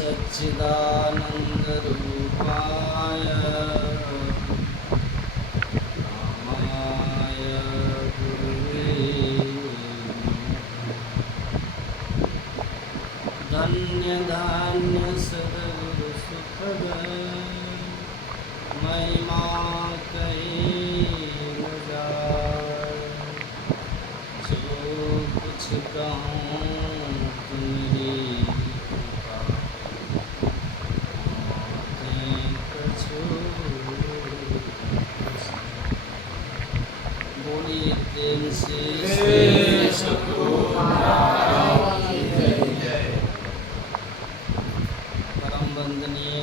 सच्चिदानन्दरूपाय रामाय गुरुवे धन्य धान्य सद्गुरुसुखद महिमा कहीं न जाए। जो कुछ कहूँ तुम्हारी कृपा कछु बोलिए प्रेम से परम वंदनीय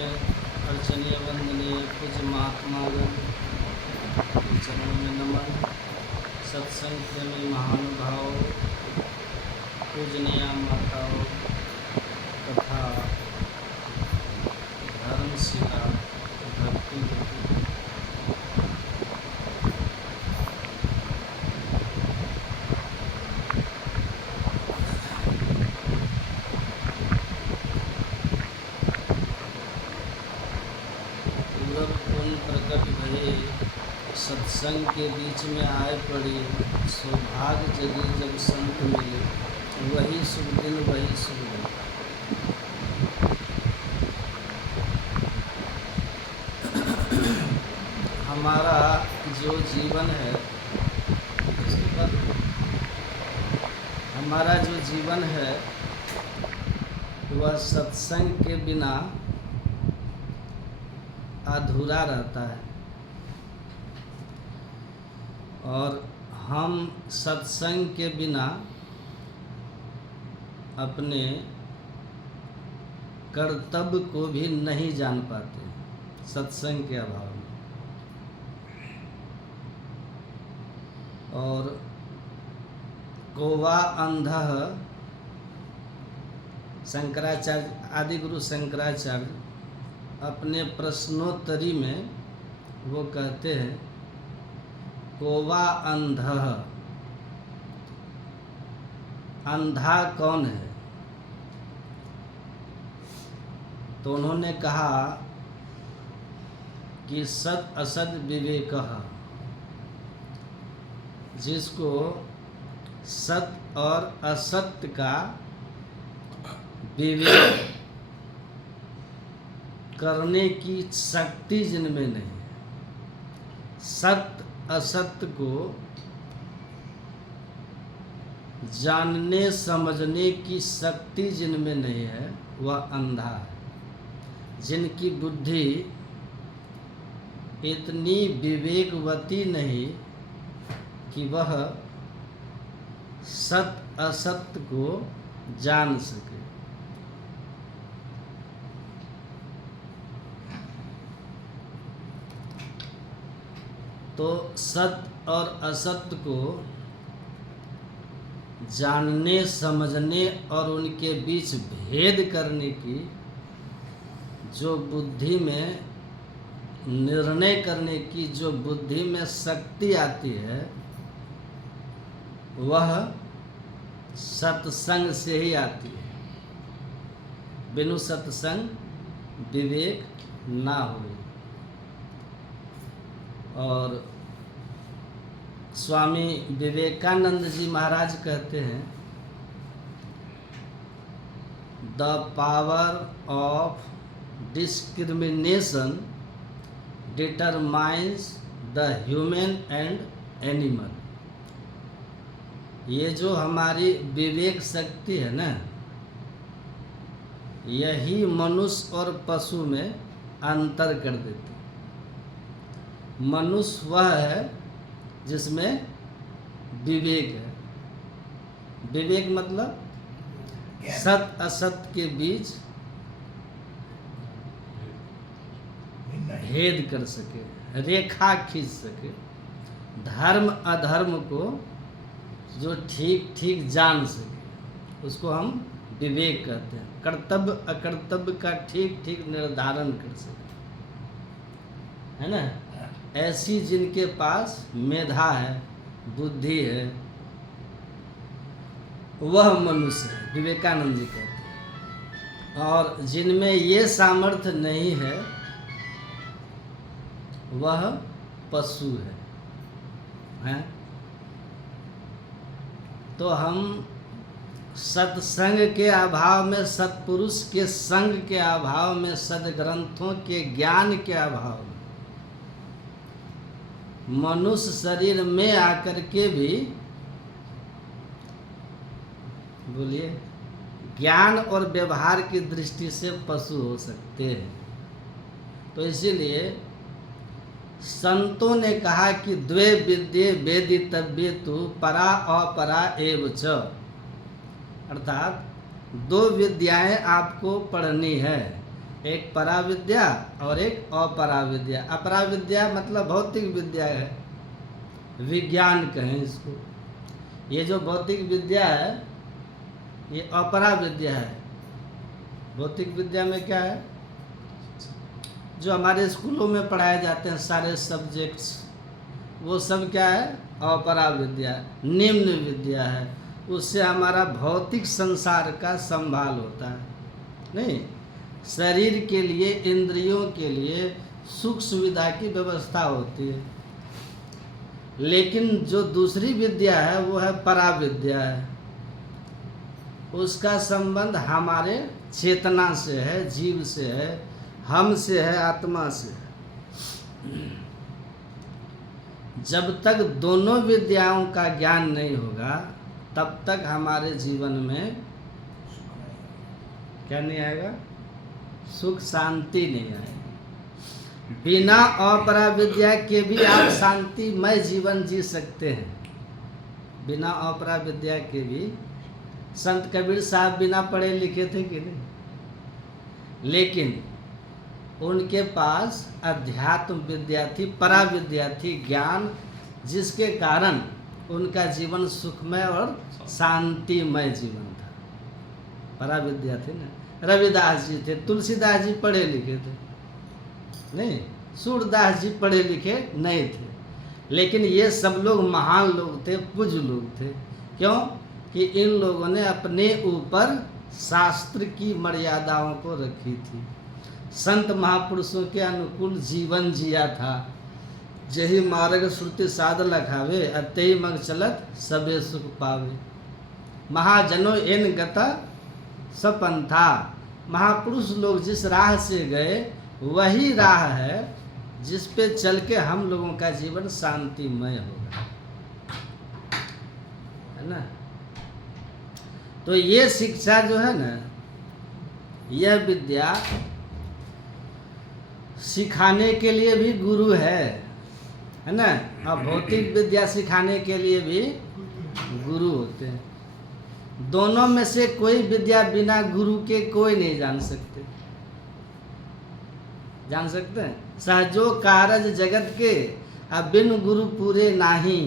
अर्चनीय वंदनीय पूज्य महात्मागण के चरणों में नमन। सत्संग प्रेमी महानुभाव, पूजनीय माताओं तथा धर्मशिला भक्ति प्रकट भये सत्संग के बीच में आए पड़ी। सौभाग्य जगी जब संत मिले, वही शुभ दिन वही शुभ दिन। हमारा जो जीवन है, हमारा जो जीवन है वह सत्संग के बिना अधूरा रहता है। और हम सत्संग के बिना अपने कर्तव्य को भी नहीं जान पाते, सत्संग के अभाव में। और कोवा अंधः, शंकराचार्य आदि गुरु शंकराचार्य अपने प्रश्नोत्तरी में वो कहते हैं कोवा अंधः, अंधा कौन है? तो उन्होंने कहा कि सत असत विवेकः, जिसको सत और असत्य का विवेक करने की शक्ति जिनमें नहीं, सत्य असत्य को जानने समझने की शक्ति जिनमें नहीं है, वह अंधा है। जिनकी बुद्धि इतनी विवेकवती नहीं कि वह सत्य असत्य को जान सके। तो सत्य और असत्य को जानने समझने और उनके बीच भेद करने की जो बुद्धि में, निर्णय करने की जो बुद्धि में शक्ति आती है, वह सत्संग से ही आती है। बिनु सत्संग विवेक ना हो। और स्वामी विवेकानंद जी महाराज कहते हैं, the power of discrimination determines the human and animal. ये जो हमारी विवेक शक्ति है ना, यही मनुष्य और पशु में अंतर कर देती। मनुष्य वह है जिसमें विवेक है। विवेक मतलब सत्य असत्य के बीच भेद कर सके, रेखा खींच सके, धर्म अधर्म को जो ठीक ठीक जान सके, उसको हम विवेक कहते हैं। कर्तव्य अकर्तव्य का ठीक ठीक निर्धारण कर सके, है ना। ऐसी जिनके पास मेधा है, बुद्धि है, वह मनुष्य है, विवेकानंद जी कहते हैं। और जिनमें ये सामर्थ्य नहीं है वह पशु हैं। तो हम सत्संग के अभाव में, सत्पुरुष के संग के अभाव में, सद्ग्रंथों के ज्ञान के अभाव में मनुष्य शरीर में आकर के भी, बोलिए, ज्ञान और व्यवहार की दृष्टि से पशु हो सकते हैं। तो इसीलिए संतों ने कहा कि द्वे विद्ये वेदितव्ये तु परा अपरा एव च, अर्थात दो विद्याएं आपको पढ़नी है, एक परा विद्या और एक अपरा विद्या। अपरा विद्या मतलब भौतिक विद्या है, विज्ञान कहें इसको। ये जो भौतिक विद्या है ये अपरा विद्या है। भौतिक विद्या में क्या है, जो हमारे स्कूलों में पढ़ाए जाते हैं सारे सब्जेक्ट्स, वो सब क्या है, अपरा विद्या, निम्न विद्या है। उससे हमारा भौतिक संसार का संभाल होता है। नहीं, शरीर के लिए, इंद्रियों के लिए सुख सुविधा की व्यवस्था होती है। लेकिन जो दूसरी विद्या है वो है परा विद्या है। उसका संबंध हमारे चेतना से है, जीव से है, हम से है, आत्मा से है। जब तक दोनों विद्याओं का ज्ञान नहीं होगा तब तक हमारे जीवन में क्या नहीं आएगा, सुख शांति नहीं आएगी। बिना अपरा विद्या के भी आप शांतिमय जीवन जी सकते हैं। बिना अपरा विद्या के भी, संत कबीर साहब बिना पढ़े लिखे थे कि नहीं, लेकिन उनके पास अध्यात्म विद्या थी, परा विद्या थी, ज्ञान, जिसके कारण उनका जीवन सुखमय और शांतिमय जीवन था। परा विद्या थी ना। रविदास जी थे, तुलसीदास जी पढ़े लिखे थे नहीं, सूरदास जी पढ़े लिखे नहीं थे, लेकिन ये सब लोग महान लोग थे, पूज्य लोग थे। क्यों कि इन लोगों ने अपने ऊपर शास्त्र की मर्यादाओं को रखी थी, संत महापुरुषों के अनुकूल जीवन जिया था। जही मार्ग श्रुति साध लखावे, अतई मग चलत सबे सुख पावे। महाजनो एन गता सपंथा। महापुरुष लोग जिस राह से गए वही राह है जिस पे चल के हम लोगों का जीवन शांतिमय होगा, है ना। तो ये शिक्षा जो है ना, यह विद्या सिखाने के लिए भी गुरु है ना, और भौतिक विद्या सिखाने के लिए भी गुरु होते हैं। दोनों में से कोई विद्या बिना गुरु के कोई नहीं जान सकते। जान सकते हैं, सहजो कारज जगत के अब बिन गुरु पूरे नाही।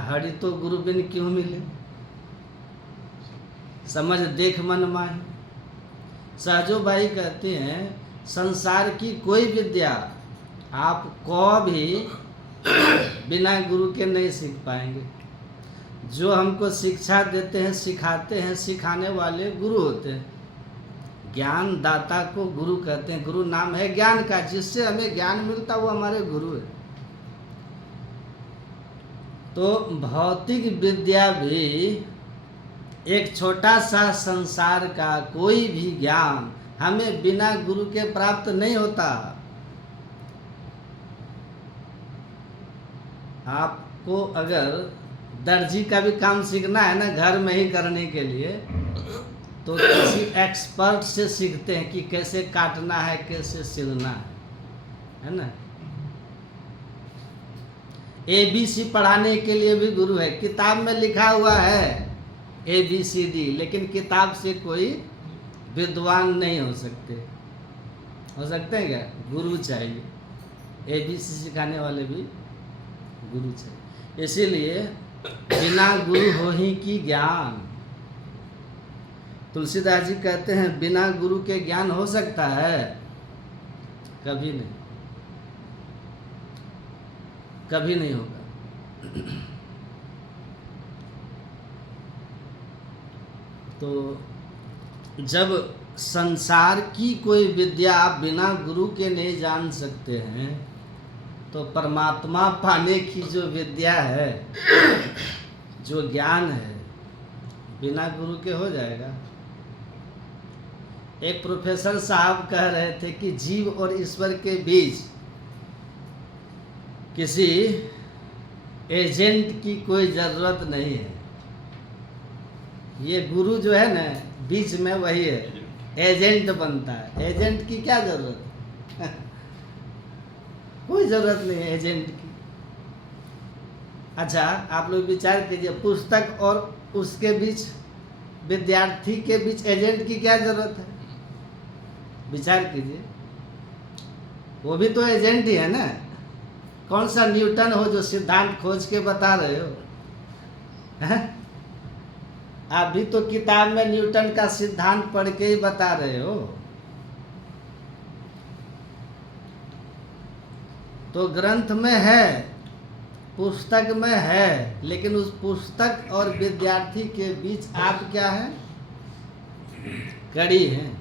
हरि तो गुरु बिन क्यों मिले, समझ देख मन माहे। सहजो भाई कहते हैं संसार की कोई विद्या आप कभी बिना गुरु के नहीं सीख पाएंगे। जो हमको शिक्षा देते हैं, सिखाते हैं, सिखाने वाले गुरु होते हैं। ज्ञान दाता को गुरु कहते हैं। गुरु नाम है ज्ञान का, जिससे हमें ज्ञान मिलता वो हमारे गुरु है। तो भौतिक विद्या भी, एक छोटा सा संसार का कोई भी ज्ञान हमें बिना गुरु के प्राप्त नहीं होता। आपको अगर दर्जी का भी काम सीखना है ना, घर में ही करने के लिए, तो किसी एक्सपर्ट से सीखते हैं कि कैसे काटना है, कैसे सिलना है ना। ABC पढ़ाने के लिए भी गुरु है। किताब में लिखा हुआ है ABCD, लेकिन किताब से कोई विद्वान नहीं हो सकते। हो सकते हैं क्या? गुरु चाहिए। ABC सिखाने वाले भी गुरु चाहिए। इसीलिए बिना गुरु हो ही की ज्ञान। तुलसीदास जी कहते हैं बिना गुरु के ज्ञान हो सकता है? कभी नहीं, कभी नहीं होगा। तो जब संसार की कोई विद्या आप बिना गुरु के नहीं जान सकते हैं, तो परमात्मा पाने की जो विद्या है, जो ज्ञान है, बिना गुरु के हो जाएगा। एक प्रोफेसर साहब कह रहे थे कि जीव और ईश्वर के बीच किसी एजेंट की कोई ज़रूरत नहीं है। ये गुरु जो है ना, बीच में वही है, एजेंट बनता है। एजेंट की क्या ज़रूरत है? कोई ज़रूरत नहीं है एजेंट की। अच्छा, आप लोग विचार कीजिए, पुस्तक और उसके बीच, विद्यार्थी के बीच एजेंट की क्या ज़रूरत है? विचार कीजिए, वो भी तो एजेंट ही है ना। कौन सा न्यूटन हो जो सिद्धांत खोज के बता रहे हो? हैं? आप भी तो किताब में न्यूटन का सिद्धांत पढ़ के ही बता रहे हो। तो ग्रंथ में है, पुस्तक में है, लेकिन उस पुस्तक और विद्यार्थी के बीच आप क्या है? कड़ी हैं।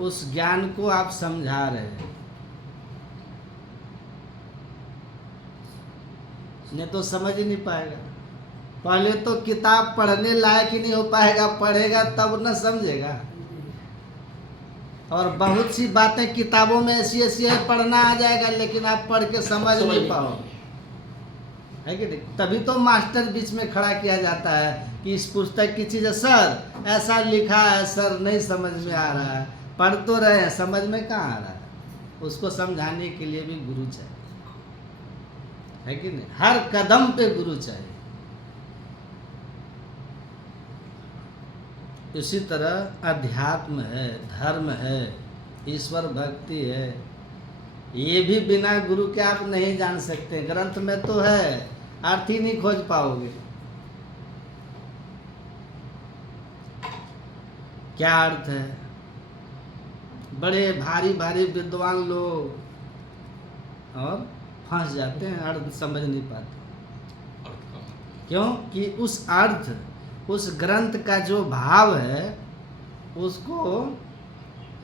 उस ज्ञान को आप समझा रहे हैं, नहीं तो समझ ही नहीं पाएगा। पहले तो किताब पढ़ने लायक ही नहीं हो पाएगा, पढ़ेगा तब न समझेगा। और बहुत सी बातें किताबों में ऐसी ऐसी है, पढ़ना आ जाएगा, लेकिन आप पढ़ के समझ नहीं पाओगे, है कि नहीं? तभी तो मास्टर बीच में खड़ा किया जाता है कि इस पुस्तक की चीज़ है, सर ऐसा लिखा है, सर नहीं समझ में आ रहा है। पढ़ तो रहे हैं, समझ में कहाँ आ रहा है? उसको समझाने के लिए भी गुरु चाहिए, है कि नहीं? हर कदम पे गुरु चाहिए। इसी तरह अध्यात्म है, धर्म है, ईश्वर भक्ति है, ये भी बिना गुरु के आप नहीं जान सकते। ग्रंथ में तो है, अर्थ ही नहीं खोज पाओगे। क्या अर्थ है? बड़े भारी भारी विद्वान लोग और फंस जाते हैं, अर्थ समझ नहीं पाते। क्यों? कि उस अर्थ, उस ग्रंथ का जो भाव है, उसको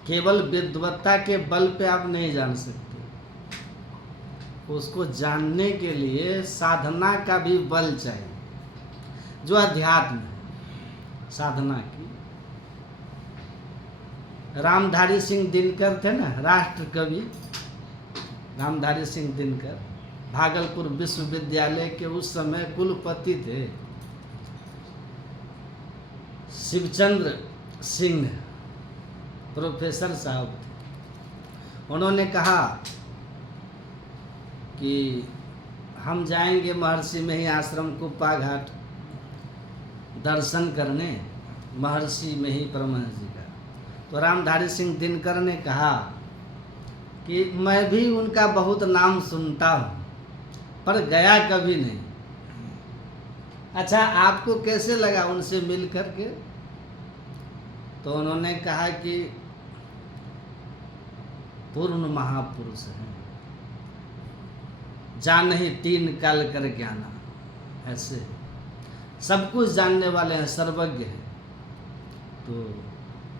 केवल विद्वत्ता के बल पे आप नहीं जान सकते। उसको जानने के लिए साधना का भी बल चाहिए, जो अध्यात्म है, साधना की। रामधारी सिंह दिनकर थे ना, राष्ट्र कवि रामधारी सिंह दिनकर, भागलपुर विश्वविद्यालय के उस समय कुलपति थे। शिवचंद्र सिंह प्रोफेसर साहब थे। उन्होंने कहा कि हम जाएंगे महर्षि में ही आश्रम कुप्पा घाट दर्शन करने, महर्षि में ही परमहंस जी का। तो रामधारी सिंह दिनकर ने कहा कि मैं भी उनका बहुत नाम सुनता हूँ, पर गया कभी नहीं। अच्छा, आपको कैसे लगा उनसे मिल करके? तो उन्होंने कहा कि पूर्ण महापुरुष हैं, जान ही तीन काल कर ज्ञाना, ऐसे सब कुछ जानने वाले हैं, सर्वज्ञ हैं। तो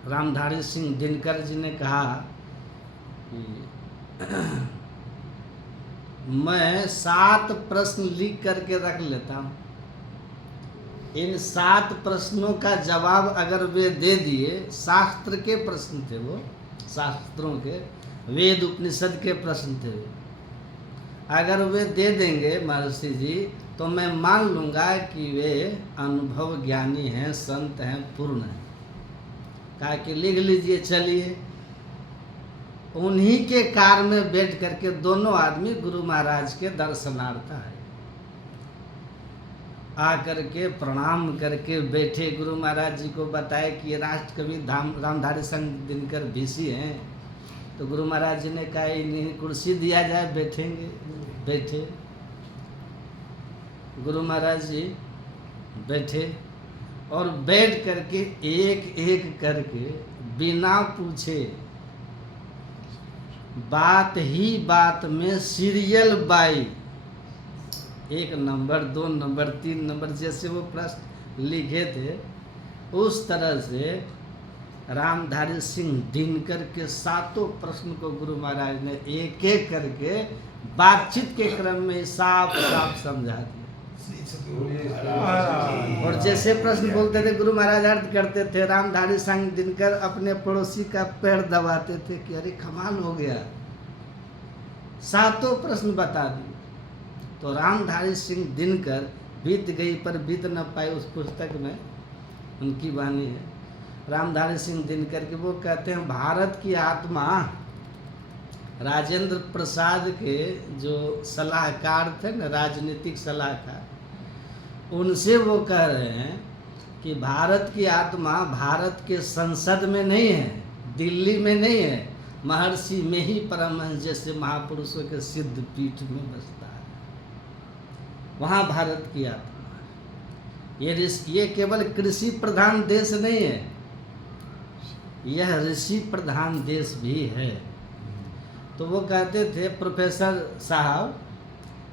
रामधारी सिंह दिनकर जी ने कहा कि मैं 7 प्रश्न लिख करके रख लेता हूँ, इन 7 प्रश्नों का जवाब अगर वे दे दिए, शास्त्र के प्रश्न थे वो, शास्त्रों के, वेद उपनिषद के प्रश्न थे वो, अगर वे दे देंगे महर्षि जी, तो मैं मान लूँगा कि वे अनुभव ज्ञानी हैं, संत हैं, पूर्ण हैं। कहा कि लिख लीजिए, चलिए। उन्हीं के कार में बैठ करके दोनों आदमी गुरु महाराज के दर्शनार्थ आए। आकर के प्रणाम करके बैठे, गुरु महाराज जी को बताए कि ये राष्ट्र कवि रामधारी सिंह दिनकर वीसी हैं। तो गुरु महाराज जी ने कहा इन्हें कुर्सी दिया जाए, बैठेंगे। बैठे गुरु महाराज जी, बैठे और बैठ करके एक एक करके बिना पूछे, बात ही बात में serial by, 1 number 2 number 3 number जैसे वो प्रश्न लिखे थे, उस तरह से रामधारी सिंह दिनकर के 7 प्रश्न को गुरु महाराज ने एक एक करके बातचीत के क्रम में साफ साफ समझा दिया। और जैसे प्रश्न बोलते थे गुरु महाराज अर्थ करते थे, रामधारी सिंह दिनकर अपने पड़ोसी का पैर दबाते थे कि अरे कमाल हो गया, 7 प्रश्न बता दिए। तो रामधारी सिंह दिनकर बीत गई पर बीत न पाई, उस पुस्तक में उनकी वाणी है रामधारी सिंह दिनकर की। वो कहते हैं भारत की आत्मा राजेंद्र प्रसाद के जो सलाहकार थे ना, राजनीतिक सलाहकार, उनसे वो कह रहे हैं कि भारत की आत्मा भारत के संसद में नहीं है, दिल्ली में नहीं है, महर्षि में ही परमहंस जैसे महापुरुषों के सिद्ध पीठ में बसता है, वहाँ भारत की आत्मा है। ये केवल कृषि प्रधान देश नहीं है, यह ऋषि प्रधान देश भी है। तो वो कहते थे प्रोफेसर साहब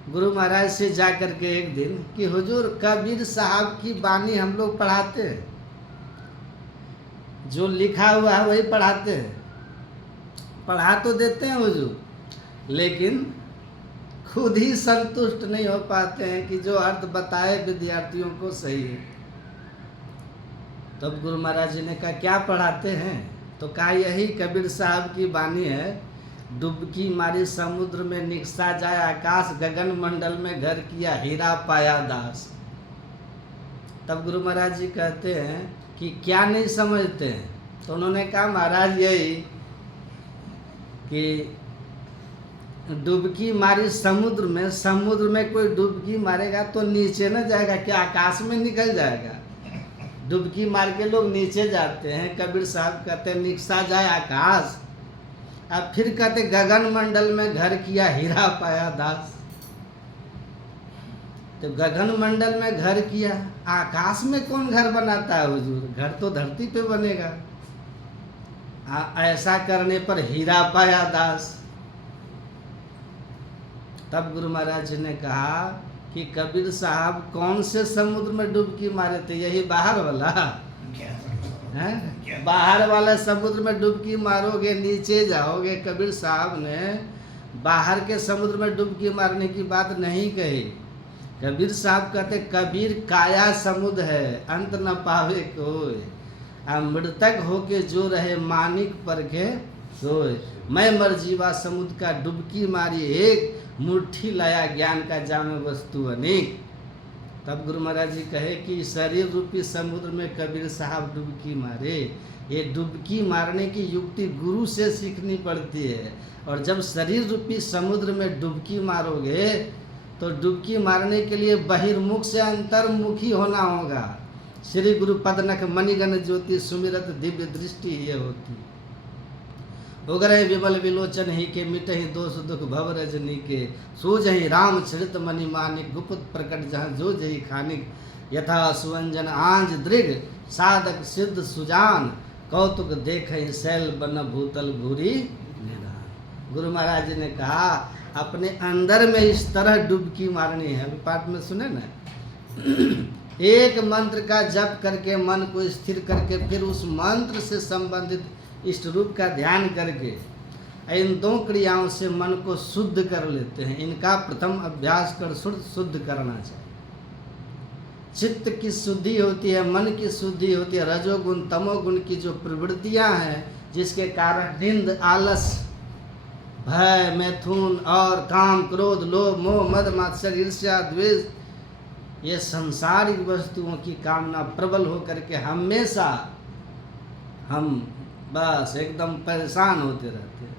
गुरु महाराज से जा कर के एक दिन कि हुजूर कबीर साहब की वाणी हम लोग पढ़ाते हैं, जो लिखा हुआ है वही पढ़ाते हैं, पढ़ा तो देते हैं हुजूर, लेकिन खुद ही संतुष्ट नहीं हो पाते हैं कि जो अर्थ बताए विद्यार्थियों को सही है। तब गुरु महाराज जी ने कहा क्या पढ़ाते हैं? तो कहा यही कबीर साहब की वाणी है, डुबकी मारी समुद्र में निकसा जाए आकाश, गगन मंडल में घर किया हीरा पाया दास। तब गुरु महाराज जी कहते हैं कि क्या नहीं समझते हैं? तो उन्होंने कहा महाराज यही कि डुबकी मारी समुद्र में कोई डुबकी मारेगा तो नीचे न जाएगा, क्या आकाश में निकल जाएगा? डुबकी मार के लोग नीचे जाते हैं। कबीर साहब कहते हैं निकसा जाए आकाश, अब फिर कहते गगन मंडल में घर किया हीरा पाया दास। तो गगन मंडल में घर किया, आकाश में कौन घर बनाता है हुजूर? घर तो धरती पे बनेगा। ऐसा करने पर हीरा पाया दास। तब गुरु महाराज जी ने कहा कि कबीर साहब कौन से समुद्र में डुबकी मारे थे? यही बाहर वाला है, बाहर वाला समुद्र में डुबकी मारोगे नीचे जाओगे। कबीर साहब ने बाहर के समुद्र में डुबकी मारने की बात नहीं कही। कबीर साहब कहते कबीर काया समुद्र है, अंत न पावे कोई, मृतक होके जो रहे मानिक पर के सोए। मैं मर जीवा समुद्र का डुबकी मारी एक, मुट्ठी लाया ज्ञान का जाम वस्तु अनेक। तब गुरु महाराज जी कहे कि शरीर रूपी समुद्र में कबीर साहब डुबकी मारे। ये डुबकी मारने की युक्ति गुरु से सीखनी पड़ती है। और जब शरीर रूपी समुद्र में डुबकी मारोगे तो डुबकी मारने के लिए बहिर्मुख से अंतर्मुखी होना होगा। श्री गुरु पदनख मणिगण ज्योति सुमिरत दिव्य दृष्टि ये होती। उगरहि विमल विलोचन ही के मिटहि दोष दुख भव रजनी के, सूझहि राम चरित मणि मानिक, गुप्त प्रकट जहाँ जो जही खानिक। यथा सुवंजन आंज दृढ़ साधक सिद्ध सुजान, कौतुक देखहि शैल बन भूतल भूरी निधान। गुरु महाराज जी ने कहा अपने अंदर में इस तरह डुबकी मारनी है। अभी पाठ में सुने ना, एक मंत्र का जप करके मन को स्थिर करके फिर उस मंत्र से संबंधित इष्ट रूप का ध्यान करके इन 2 क्रियाओं से मन को शुद्ध कर लेते हैं। इनका प्रथम अभ्यास कर शुद्ध करना चाहिए। चित्त की शुद्धि होती है, मन की शुद्धि होती है। रजोगुण तमोगुण की जो प्रवृत्तियां हैं जिसके कारण नींद, आलस, भय, मैथुन और काम, क्रोध, लोभ, मोह, मद, मात्सर्य, ईर्ष्या, द्वेष, ये संसारिक वस्तुओं की कामना प्रबल होकर के हमेशा हम बस एकदम परेशान होते रहते हैं।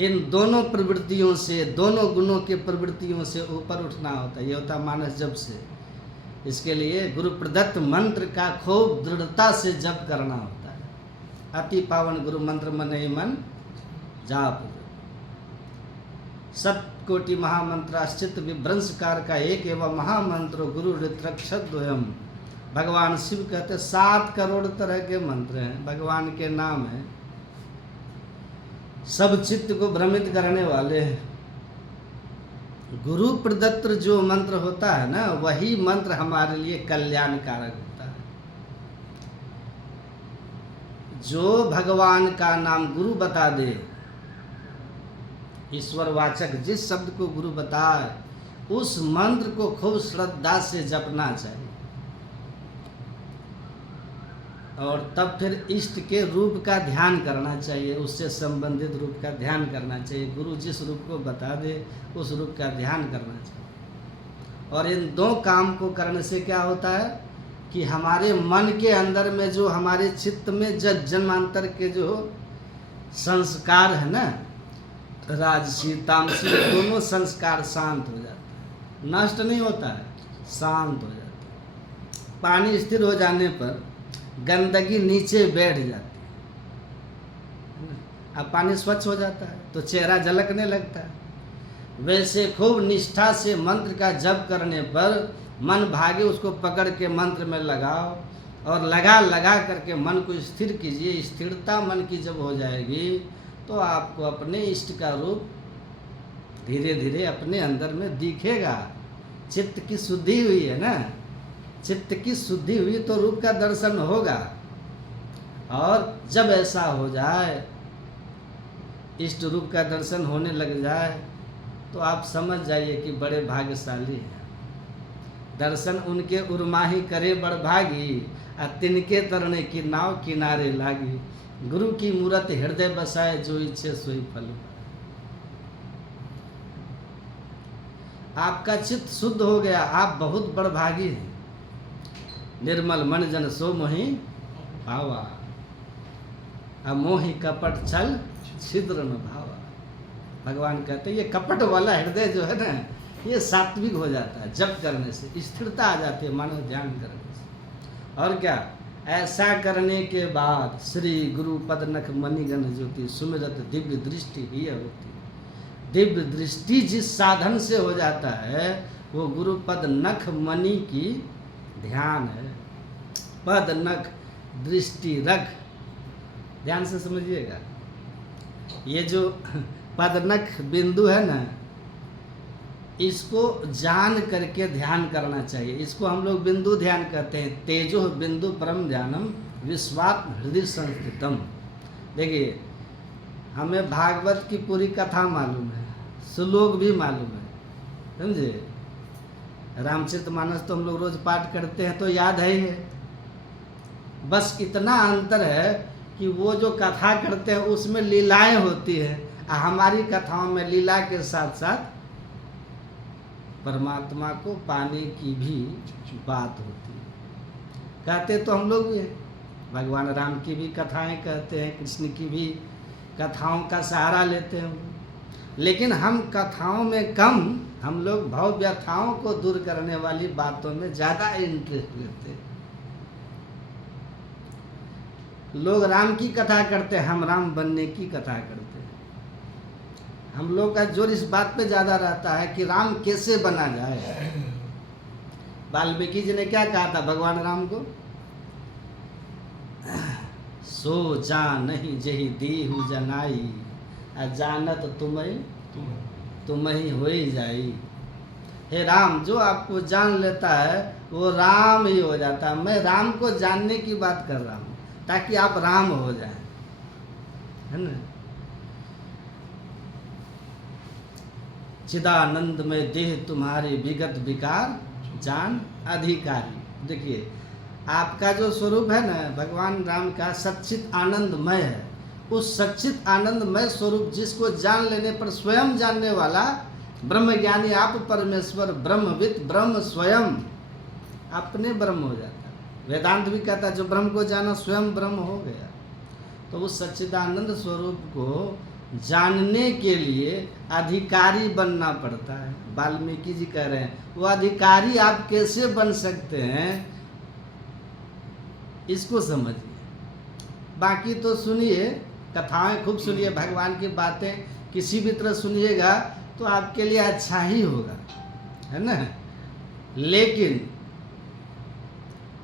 इन दोनों प्रवृत्तियों से, दोनों गुणों के प्रवृत्तियों से ऊपर उठना होता है। ये होता मानस जप से। इसके लिए गुरु प्रदत्त मंत्र का खूब दृढ़ता से जप करना होता है। अति पावन गुरु मंत्र मन ही मन जाप। सप्तकोटि महामंत्राश्चित विभ्रंशकार का एक एवं महामंत्र गुरु ऋत्रक्षद्वयम्। भगवान शिव कहते 7 करोड़ तरह के मंत्र हैं, भगवान के नाम हैं, सब चित्त को भ्रमित करने वाले हैं। गुरु प्रदत्त जो मंत्र होता है ना, वही मंत्र हमारे लिए कल्याणकारक होता है। जो भगवान का नाम गुरु बता दे, ईश्वर वाचक जिस शब्द को गुरु बताए, उस मंत्र को खूब श्रद्धा से जपना चाहिए। और तब फिर इष्ट के रूप का ध्यान करना चाहिए, उससे संबंधित रूप का ध्यान करना चाहिए। गुरु जिस रूप को बता दे उस रूप का ध्यान करना चाहिए। और इन दो काम को करने से क्या होता है कि हमारे मन के अंदर में जो हमारे चित्त में जन्मांतर के जो संस्कार है ना, राजसी तामसी, दोनों संस्कार शांत हो जाते हैं। नष्ट नहीं होता है, शांत हो जाता है। पानी स्थिर हो जाने पर गंदगी नीचे बैठ जाती है, अब पानी स्वच्छ हो जाता है तो चेहरा झलकने लगता है। वैसे खूब निष्ठा से मंत्र का जप करने पर मन भागे उसको पकड़ के मंत्र में लगाओ और लगा करके मन को स्थिर कीजिए। स्थिरता मन की जब हो जाएगी तो आपको अपने इष्ट का रूप धीरे धीरे अपने अंदर में दिखेगा। चित्त की शुद्धि हुई है ना, चित्त की शुद्धि हुई तो रूप का दर्शन होगा। और जब ऐसा हो जाए, इष्ट रूप का दर्शन होने लग जाए, तो आप समझ जाइए कि बड़े भाग्यशाली हैं। दर्शन उनके उर्माही करे बड़ भागी, आ तिनके तरने की नाव किनारे लागी। गुरु की मूरत हृदय बसाए, जो इच्छे सोई फल। आपका चित्त शुद्ध हो गया, आप बहुत बड़भागी हैं। निर्मल मन जन सो मोहि पावा, अमोहि कपट छल छिद्र न भावा। भगवान कहते हैं ये कपट वाला हृदय जो है ना, ये सात्विक हो जाता है जप करने से, स्थिरता आ जाती है मानव ध्यान करने से। और क्या, ऐसा करने के बाद श्री गुरु पद नख मणिगण ज्योति सुमिरत दिव्य दृष्टि ही होती। दिव्य दृष्टि जिस साधन से हो जाता है वो गुरु पद नख मणि की ध्यान है। पद नख दृष्टि रख, ध्यान से समझिएगा। ये जो पद नख बिंदु है ना, इसको जान करके ध्यान करना चाहिए। इसको हम लोग बिंदु ध्यान कहते हैं। तेजो बिंदु परम ध्यानम विश्वात्म हृदय संस्थितम। देखिए, हमें भागवत की पूरी कथा मालूम है, श्लोक भी मालूम है, समझे। रामचरितमानस तो हम लोग रोज पाठ करते हैं तो याद है ही है। बस इतना अंतर है कि वो जो कथा करते हैं उसमें लीलाएं होती हैं, हमारी कथाओं में लीला के साथ साथ परमात्मा को पाने की भी बात होती है। कहते तो हम लोग भी हैं, भगवान राम की भी कथाएं कहते हैं, कृष्ण की भी कथाओं का सहारा लेते हैं। लेकिन हम कथाओं में कम, हम लोग भव व्यथाओं को दूर करने वाली बातों में ज़्यादा इंटरेस्ट लेते हैं। लोग राम की कथा करते हैं, हम राम बनने की कथा करते हैं। हम लोग का जोर इस बात पे ज़्यादा रहता है कि राम कैसे बना जाए। वाल्मीकि जी ने क्या कहा था भगवान राम को, सो जा नहीं जही दीहु जनाई, अजानत तुम्हें हो ही जाई। हे राम, जो आपको जान लेता है वो राम ही हो जाता है। मैं राम को जानने की बात कर रहा हूँ ताकि आप राम हो जाएं, है ना। चिदानंद में देह तुम्हारे विगत विकार जान अधिकारी। देखिए, आपका जो स्वरूप है ना भगवान राम का, सच्चित आनंदमय है। उस सच्चित आनंदमय स्वरूप जिसको जान लेने पर स्वयं जानने वाला ब्रह्मज्ञानी आप परमेश्वर ब्रह्मविद ब्रह्म स्वयं अपने ब्रह्म हो जाता है। वेदांत भी कहता है जो ब्रह्म को जाना स्वयं ब्रह्म हो गया। तो उस सच्चिदानंद स्वरूप को जानने के लिए अधिकारी बनना पड़ता है। वाल्मीकि जी कह रहे हैं वो अधिकारी आप कैसे बन सकते हैं, इसको समझिए। बाकी तो सुनिए, कथाएं खूब सुनिए, भगवान की बातें किसी भी तरह सुनिएगा तो आपके लिए अच्छा ही होगा, है ना। लेकिन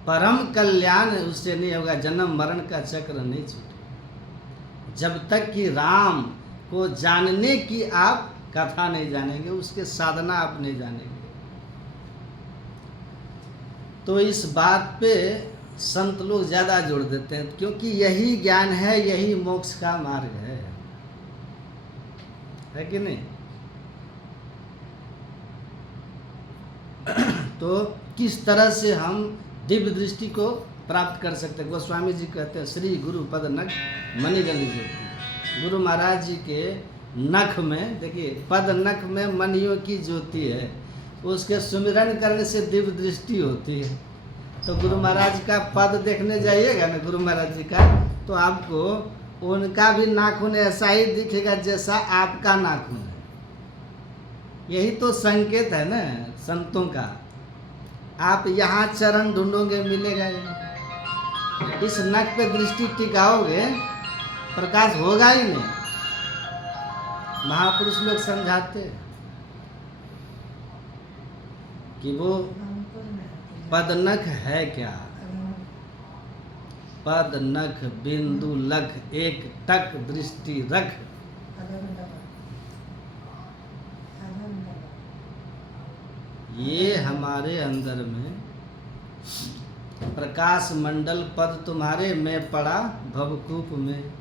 परम कल्याण उससे नहीं होगा, जन्म मरण का चक्र नहीं छूटे जब तक कि राम को जानने की आप कथा नहीं जानेंगे, उसके साधना आप नहीं जानेंगे। तो इस बात पे संत लोग ज़्यादा जोड़ देते हैं, क्योंकि यही ज्ञान है, यही मोक्ष का मार्ग है कि नहीं? तो किस तरह से हम दिव्य दृष्टि को प्राप्त कर सकते हैं? गोस्वामी जी कहते हैं, श्री गुरु पद नख मणिगण ज्योति। गुरु महाराज जी के नख में, देखिए पद नख में मणियों की ज्योति है, उसके सुमिरन करने से दिव्य दृष्टि होती है। तो गुरु महाराज का पद देखने जाइएगा ना, गुरु महाराज जी का, तो आपको उनका भी नाखून ऐसा ही दिखेगा जैसा आपका नाखून है। यही तो संकेत है ना संतों का। आप यहाँ चरण ढूंढोगे, मिलेगा ही नहीं। इस नख पे दृष्टि टिकाओगे, प्रकाश होगा ही नहीं। महापुरुष लोग समझाते कि वो पदनख है क्या? पद नख बिंदु लख, एक टक दृष्टि रख। ये हमारे अंदर में प्रकाश मंडल पद तुम्हारे में पड़ा भवकूप में।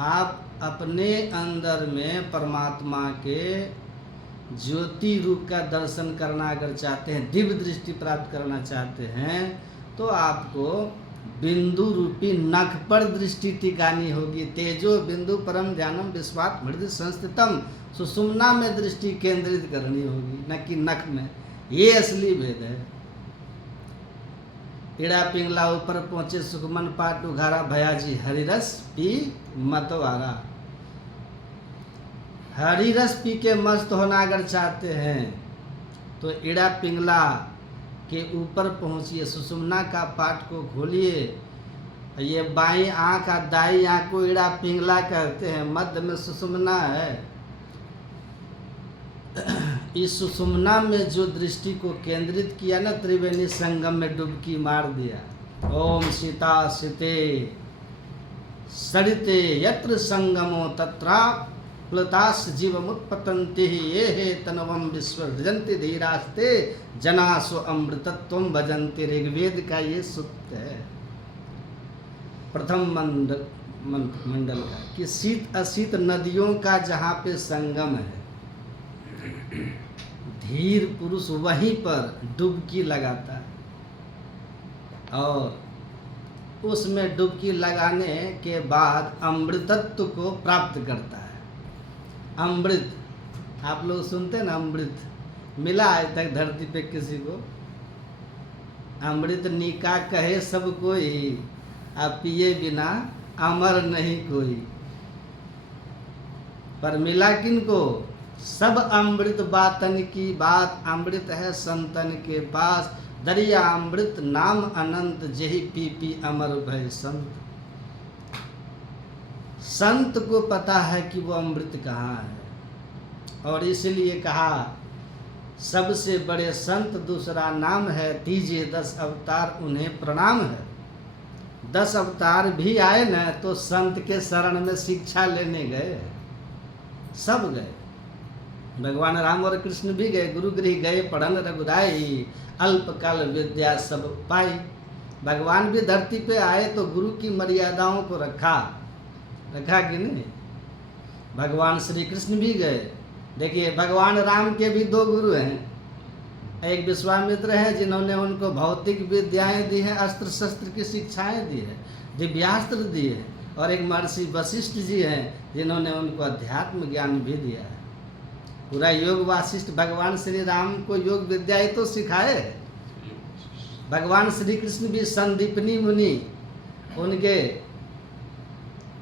आप अपने अंदर में परमात्मा के ज्योति रूप का दर्शन करना अगर चाहते हैं, दिव्य दृष्टि प्राप्त करना चाहते हैं, तो आपको बिंदु रूपी नख पर दृष्टि टिकानी होगी। तेजो बिंदु परम ध्यानम विश्वात हृदय संस्थितम, सुषुम्ना में दृष्टि केंद्रित करनी होगी, न कि नख में। ये असली भेद है। इड़ा पिंगला ऊपर पहुंचे सुखमन पाट उघारा, भयाजी हरिरस पी मतवारा। हरिरस पी के मस्त होना अगर चाहते हैं तो इड़ा पिंगला के ऊपर पहुंचिए, सुषुम्ना का पाठ को खोलिए। ये बाई आँख और दाई आँख को इड़ा पिंगला कहते हैं, मध्य में सुषुम्ना है। इस सुषुम्ना में जो दृष्टि को केंद्रित किया ना, त्रिवेणी संगम में डुबकी मार दिया। ओम सीता सीते सरिते यत्र संगमो तत्रा प्लुतास जीवमुत्पतन्ति, ये हे तनवम विश्वजन्ति धीरास्ते जनासो अमृतत्वम भजन्ति। ऋग्वेद का ये सूत्र है, प्रथम मंडल का, कि शीत अशीत नदियों का जहाँ पे संगम है, धीर पुरुष वहीं पर डुबकी लगाता है और उसमें डुबकी लगाने के बाद अमृतत्व को प्राप्त करता है। अमृत आप लोग सुनते हैं ना, अमृत मिला आज तक धरती पे किसी को? अमृत निका कहे सब कोई, आप पिए बिना अमर नहीं कोई। पर मिला किनको? सब अमृत बातन की बात, अमृत है संतन के पास। दरिया अमृत नाम अनंत, जही पी पी अमर भय संत। संत को पता है कि वो अमृत कहाँ है, और इसलिए कहा सबसे बड़े संत दूसरा नाम है, तीजे 10 अवतार उन्हें प्रणाम है। 10 अवतार भी आए न तो संत के शरण में शिक्षा लेने गए, सब गए। भगवान राम और कृष्ण भी गए, गुरु गृह गए पढ़न रघुराई, अल्पकाल विद्या सब पाई। भगवान भी धरती पे आए तो गुरु की मर्यादाओं को रखा कि नहीं? भगवान श्री कृष्ण भी गए। देखिए भगवान राम के भी 2 गुरु हैं, एक विश्वामित्र हैं जिन्होंने उनको भौतिक विद्याएं दी हैं, अस्त्र शस्त्र की शिक्षाएं दी है, दिव्यास्त्र दिए हैं, और एक महर्षि वशिष्ठ जी हैं जिन्होंने उनको अध्यात्म ज्ञान भी दिया है। पूरा योग वासिष्ठ भगवान श्री राम को योग विद्या ही तो सिखाए। भगवान श्री कृष्ण भी संदीपनी मुनि उनके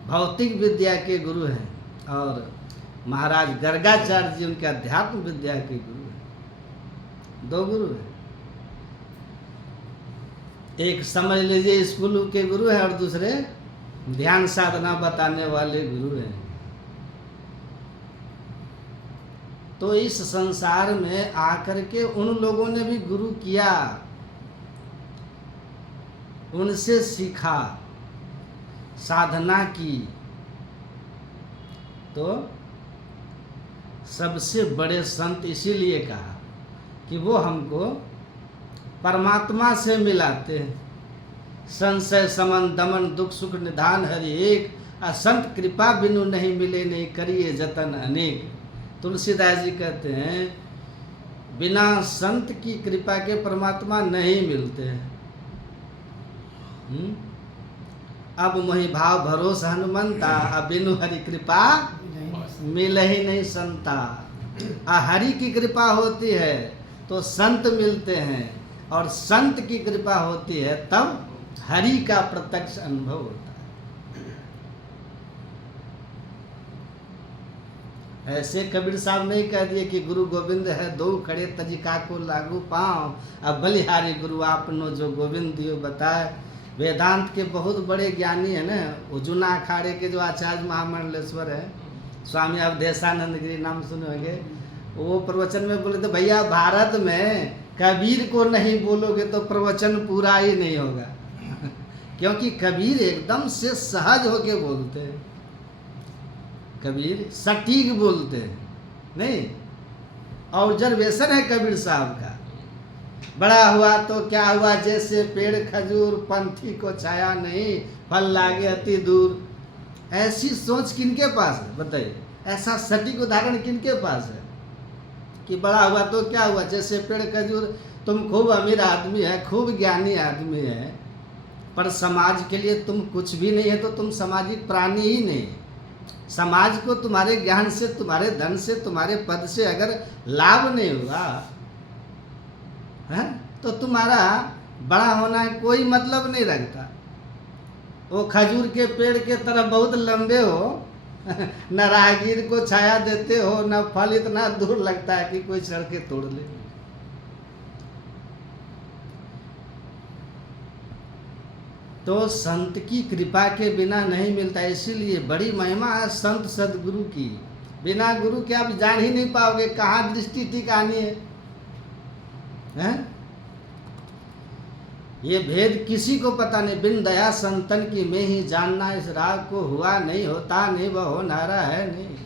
भौतिक विद्या के गुरु हैं, और महाराज गर्गाचार्य जी उनके अध्यात्म विद्या के गुरु हैं। 2 गुरु हैं, एक समझ लीजिए स्कूल के गुरु हैं और दूसरे ध्यान साधना बताने वाले गुरु हैं। तो इस संसार में आकर के उन लोगों ने भी गुरु किया, उनसे सीखा, साधना की। तो सबसे बड़े संत इसीलिए कहा कि वो हमको परमात्मा से मिलाते हैं। संशय समन दमन दुख सुख निधान हरि एक, असंत कृपा बिनु नहीं मिले नहीं करिए जतन अनेक। तुलसीदास जी कहते हैं बिना संत की कृपा के परमात्मा नहीं मिलते हैं। अब मोहि भाव भरोसा हनुमंता, अब बिनु हरि कृपा मिल ही नहीं संता। हरि की कृपा होती है तो संत मिलते हैं, और संत की कृपा होती है तब हरि का प्रत्यक्ष अनुभव होता है। ऐसे कबीर साहब नहीं कह दिए कि गुरु गोविंद है दो खड़े तजिका को लागू पाँव, अब बलिहारी गुरु आपनो जो गोविंद दियो बताए। वेदांत के बहुत बड़े ज्ञानी है ना, उजुना अखाड़े के जो आचार्य महामंडलेश्वर है, स्वामी अवधेशानंद गिरी नाम सुने होंगे, वो प्रवचन में बोले थे भैया भारत में कबीर को नहीं बोलोगे तो प्रवचन पूरा ही नहीं होगा क्योंकि कबीर एकदम से सहज होके बोलते हैं, कबीर सटीक बोलते हैं, नहीं ऑब्जर्वेशन है कबीर साहब का। बड़ा हुआ तो क्या हुआ जैसे पेड़ खजूर, पंथी को छाया नहीं फल लागे अति दूर। ऐसी सोच किनके पास है बताइए, ऐसा सटीक उदाहरण किनके पास है कि बड़ा हुआ तो क्या हुआ जैसे पेड़ खजूर। तुम खूब अमीर आदमी है, खूब ज्ञानी आदमी है, पर समाज के लिए तुम कुछ भी नहीं है तो तुम सामाजिक प्राणी ही नहीं। समाज को तुम्हारे ज्ञान से, तुम्हारे धन से, तुम्हारे पद से अगर लाभ नहीं हुआ है तो तुम्हारा बड़ा होना कोई मतलब नहीं रखता। वो खजूर के पेड़ के तरफ बहुत लंबे हो न राहगीर को छाया देते हो, न फल इतना दूर लगता है कि कोई चढ़ के तोड़ ले। तो संत की कृपा के बिना नहीं मिलता, इसीलिए बड़ी महिमा है संत सदगुरु की। बिना गुरु के आप जान ही नहीं पाओगे कहाँ दृष्टि टिकानी है? ये भेद किसी को पता नहीं। बिन दया संतन की में ही जानना, इस राग को हुआ नहीं होता नहीं वह होनारा है नहीं।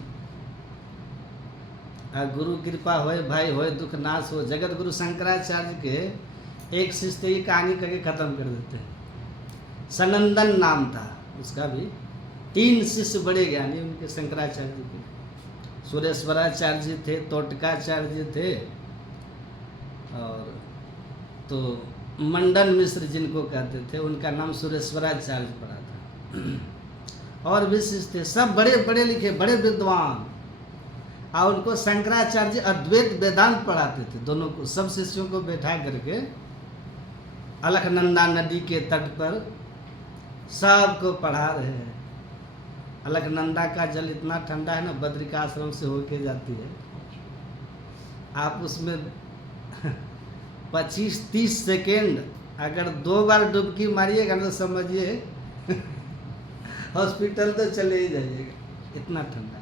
गुरु कृपा होए भाई होए दुख नाश हो। जगत गुरु शंकराचार्य के एक शिष्य की कहानी करके खत्म कर देते हैं। सनंदन नाम था उसका भी। 3 शिष्य बड़े ज्ञानी उनके शंकराचार्य जी के। सुरेश्वराचार्य जी थे, तोटकाचार्य जी थे, और तो मंडन मिश्र जिनको कहते थे उनका नाम सुरेश्वराचार्य पड़ा था। और भी शिष्य थे, सब बड़े पढ़े लिखे, बड़े विद्वान। और उनको शंकराचार्य जी अद्वैत वेदांत पढ़ाते थे दोनों को। सब शिष्यों को बैठा करके अलकनंदा नदी के तट पर सबको पढ़ा रहे हैं। अलकनंदा का जल इतना ठंडा है ना, बद्रिकाश्रम से होके जाती है। आप उसमें 25-30 सेकेंड अगर 2 बार डुबकी मारिएगा ना तो समझिए हॉस्पिटल तो चले ही जाइएगा। इतना ठंडा,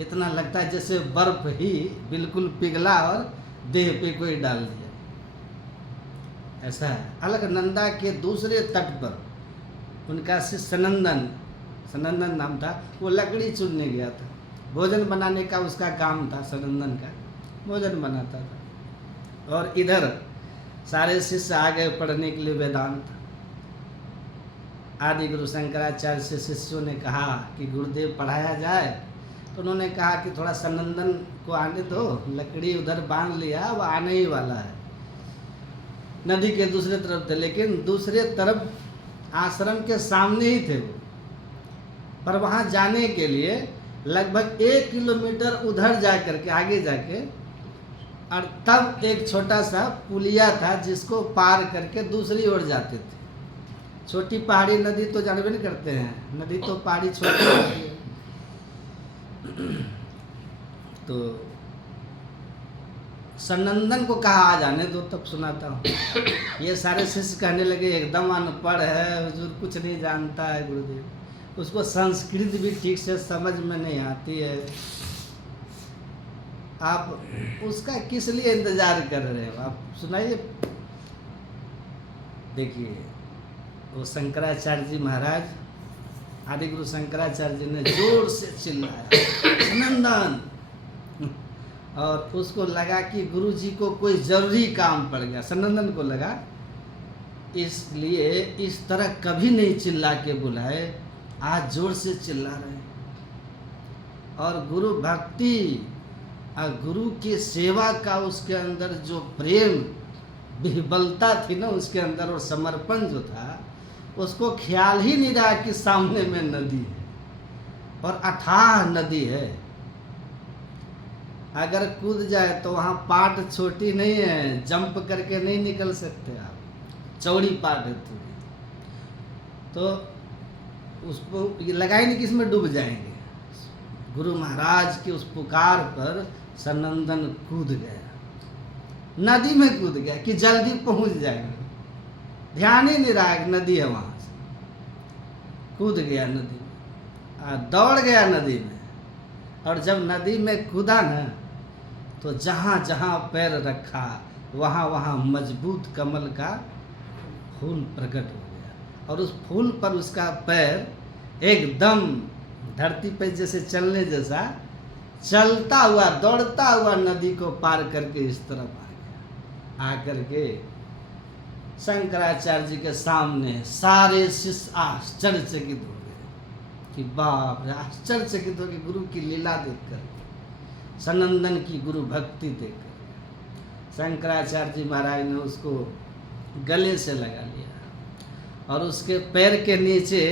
इतना लगता है जैसे बर्फ ही बिल्कुल पिघला और देह पे कोई डाल दिया, ऐसा है। अलकनंदा के दूसरे तट पर उनका सनंदन नाम था। वो लकड़ी चुनने गया था, भोजन बनाने का उसका काम था। सनंदन का भोजन बनाता था, और इधर सारे शिष्य आ गए पढ़ने के लिए वेदांत। आदि गुरु शंकराचार्य से शिष्यों ने कहा कि गुरुदेव पढ़ाया जाए, तो उन्होंने कहा कि थोड़ा सनंदन को आने दो, लकड़ी उधर बांध लिया, वो आने ही वाला है। नदी के दूसरे तरफ थे, लेकिन दूसरे तरफ आश्रम के सामने ही थे वो, पर वहाँ जाने के लिए लगभग 1 किलोमीटर उधर जा करके आगे जाके, और तब एक छोटा सा पुलिया था जिसको पार करके दूसरी ओर जाते थे। छोटी पहाड़ी नदी तो जानबे नहीं करते हैं, नदी तो पहाड़ी छोटी होती है। तो सनंदन को कहा आ जाने दो, तब सुनाता हूँ। ये सारे शिष्य कहने लगे एकदम अनपढ़ है हुजूर, कुछ नहीं जानता है गुरुदेव, उसको संस्कृत भी ठीक से समझ में नहीं आती है, आप उसका किस लिए इंतजार कर रहे हो, आप सुनाइए। देखिए वो शंकराचार्य जी महाराज, आदि गुरु शंकराचार्य जी ने जोर से चिल्लाया सनंदन, और उसको लगा कि गुरु जी को कोई जरूरी काम पड़ गया। सनंदन को लगा इसलिए इस तरह कभी नहीं चिल्ला के बुलाए, आज जोर से चिल्ला रहे हैं। और गुरु भक्ति और गुरु की सेवा का उसके अंदर जो प्रेम विह्वलता थी ना उसके अंदर, और समर्पण जो था, उसको ख्याल ही नहीं रहा कि सामने में नदी है और अथाह नदी है। अगर कूद जाए तो वहाँ पाट छोटी नहीं है, जंप करके नहीं निकल सकते आप, चौड़ी पाट है थोड़ी, तो उसको लगा ही नहीं कि इसमें डूब जाएंगे। गुरु महाराज की उस पुकार पर सनंदन कूद गया, नदी में कूद गया कि जल्दी पहुंच जाएंगे, ध्यान ही नहीं रहा कि नदी है, वहाँ से कूद गया नदी में, दौड़ गया नदी में। और जब नदी में कूदा ना, तो जहाँ जहाँ पैर रखा वहाँ वहाँ मजबूत कमल का फूल प्रकट हो गया, और उस फूल पर उसका पैर एकदम धरती पे जैसे चलने जैसा चलता हुआ दौड़ता हुआ नदी को पार करके इस तरफ आ गया। आकर के शंकराचार्य जी के सामने सारे शिष्य आश्चर्यचकित हो गए कि बाप रे, आश्चर्यचकित हो गए गुरु की लीला देखकर, सनंदन की गुरु भक्ति देखकर। शंकराचार्य जी महाराज ने उसको गले से लगा लिया, और उसके पैर के नीचे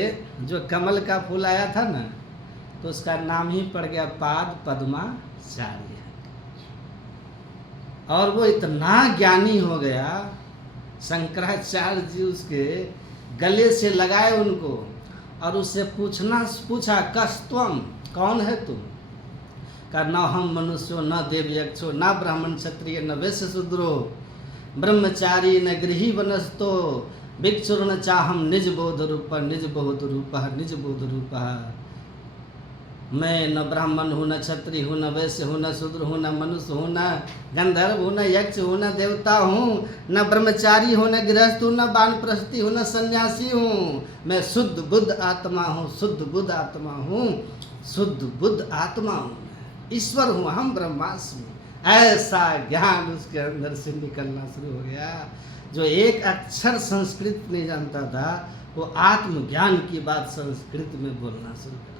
जो कमल का फूल आया था ना, तो उसका नाम ही पड़ गया पाद पद्माचार्य। और वो इतना ज्ञानी हो गया, शंकराचार्य जी उसके गले से लगाए उनको, और उससे पूछा कस्तवम, कौन है तुम? का न हम मनुष्यो न देवयक्षो न ब्राह्मण क्षत्रिय न वैश्य शूद्रो ब्रह्मचारी न गृही वनस्तो भिक्षुर्न चाहम निज बोध रूप निज बोध रूप निज बोध रूप। मैं न ब्राह्मण हूँ, न क्षत्रिय हूँ, न वैश्य हूँ, न शूद्र हूँ, न मनुष्य हूँ, न गंधर्व हूँ, न यक्ष हूँ, न देवता हूँ, न ब्रह्मचारी हूँ, न गृहस्थ हूँ, न वानप्रस्थी हूँ, न सन्यासी हूँ। मैं शुद्ध बुद्ध आत्मा हूँ, शुद्ध बुद्ध आत्मा हूँ, शुद्ध बुद्ध आत्मा हूँ, ईश्वर हूँ, हम ब्रह्मास्मि। ऐसा ज्ञान उसके अंदर से निकलना शुरू हो गया। जो एक अक्षर संस्कृत नहीं जानता था, वो आत्मज्ञान की बात संस्कृत में बोलना शुरू कर दिया।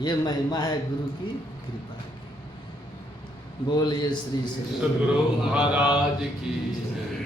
ये महिमा है गुरु की कृपा की। बोलिए श्री सद्गुरु महाराज की जय।